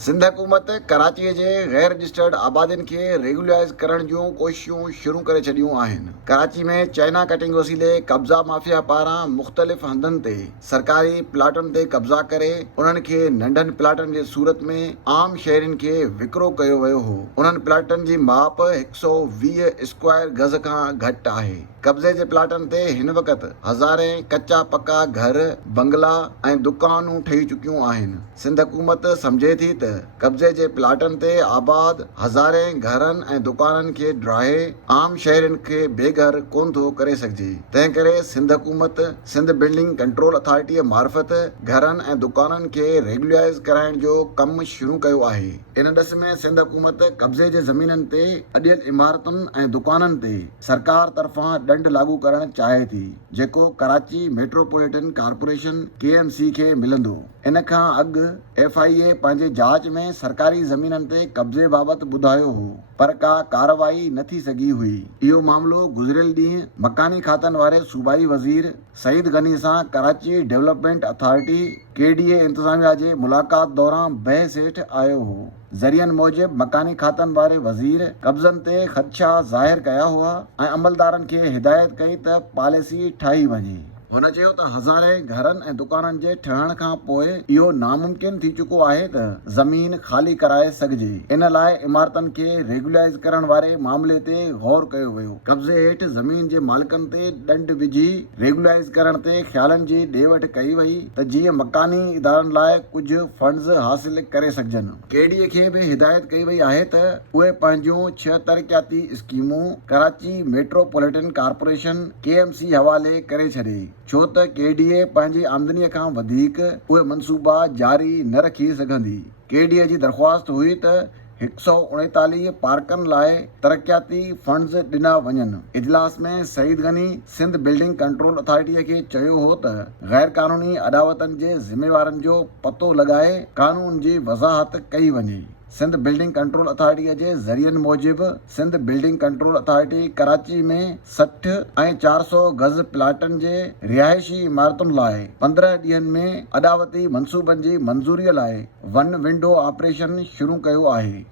सिंध हुकूमत कराची जे गैर रजिस्टर्ड आबादियुनि खे रेगुलराइज़ करण जूं कोशिशूं शुरू करे छॾियूं आहिनि। कराची में चाइना कटिंग वसीले कब्ज़ा माफ़िया पारां मुख़्तलिफ़ हंधनि ते सरकारी प्लाटुनि ते कब्ज़ा करे उन्हनि खे नंढनि प्लाटनि जे सूरत में आम शहरियुनि खे विकिरो कयो वियो हो। उन्हनि प्लाटनि जी माप 120 स्क्वायर गज़ खां घटि आहे। कब्ज़े जे प्लाटनि ते हिन वक़्त हज़ारे कच्चा पक्का घर, बंगला ऐं दुकानूं ठही चुकियूं आहिनि। सिंध हुकूमत सम्झे थी त कब्ज़े जे प्लाटनि ते आबाद हज़ारे घरनि ऐं दुकाननि खे ड्राहे आम शहरियुनि खे बेघर कोन थो करे सघिजे। तंहिं करे सिंध हुकूमत सिंध बिल्डिंग कंट्रोल अथॉरिटीअ मार्फत घरनि ऐं दुकाननि खे रेगुलराइज़ कराइण जो कमु शुरू कयो आहे। इन ॾिस में सिंध हुकूमत कब्ज़े जे ज़मीननि ते अॾियल इमारतुनि ऐं दुकाननि ते सरकार तरफ़ां ॾंड लागू करणु चाहे थी, जेको कराची मेट्रोपॉलिटन कॉर्पोरेशन KMC खे मिलंदो। इन खां अॻु FIA पंहिंजे जांच में सरकारी ज़मीननि ते कब्ज़े बाबति ॿुधायो हो, पर का कार्रवाई न थी सघी हुई। इहो मामिलो गुज़िरियल ॾींहुं मकानी खातनि वारे सूबाई वज़ीर सईद गनी सां कराची डेवलपमेंट अथॉरिटी KDA इंतिज़ामिया जे मुलाक़ात दौरान बहस हेठि आयो हो। ज़रियनि मूजिबि मकानी खातनि वारे वज़ीर कब्ज़नि ते ख़दशा ज़ाहिर कया हुआ ऐं अमलदारनि खे हिदायत कई त पॉलिसी ठाही वञे। हुन चयो त हज़ारे घरनि ऐं दुकाननि जे ठहण खां पोइ इहो नामुमकिन थी चुको आहे त ज़मीन ख़ाली कराए सघिजे। इन लाइ इमारतनि खे रेगुलराइज़ करण वारे मामले ते गौर कयो वियो। कब्ज़े हेठि ज़मीन जे मालिकनि ते ॾंड विझी रेगुलराइज़ करण ते ख़्यालनि जी ॾे वठि कई वई त जीअं मकानी इदारनि लाइ कुझु फंड्स हासिल करे सघजनि। KDA खे बि हिदायत कई वई आहे त उहे पंहिंजूं 6 तरक़ियाती स्कीमूं कराची मेट्रोपॉलिटन कॉर्पोरेशन KMC हवाले करे छॾे, छो त KDA पंहिंजी आमदनीअ खां वधीक उहे मनसूबा जारी न रखी सघंदी। KDA जी दरख़्वास्त हुई त 139 पार्कनि लाइ तरक़ियाती फंड्स ॾिना वञनि। इजलास में सईद गनी सिंध बिल्डिंग कंट्रोल अथॉरिटीअ खे चयो हो त गैर कानूनी अदावतनि जे ज़िम्मेवारनि जो पतो लॻाए कानून जी वज़ाहत कई वञे। सिंध बिल्डिंग कंट्रोल अथॉरिटीअ जे ज़रियनि मूजिबि Sindh building control authority Karachi में 60 ऐं 400 गज़ प्लाटनि जे रिहाइशी इमारतुनि लाइ 15 ॾींहनि में अदावती मंसूबनि जी मंज़ूरीअ लाइ वन विंडो ऑपरेशन शुरू कयो आहे।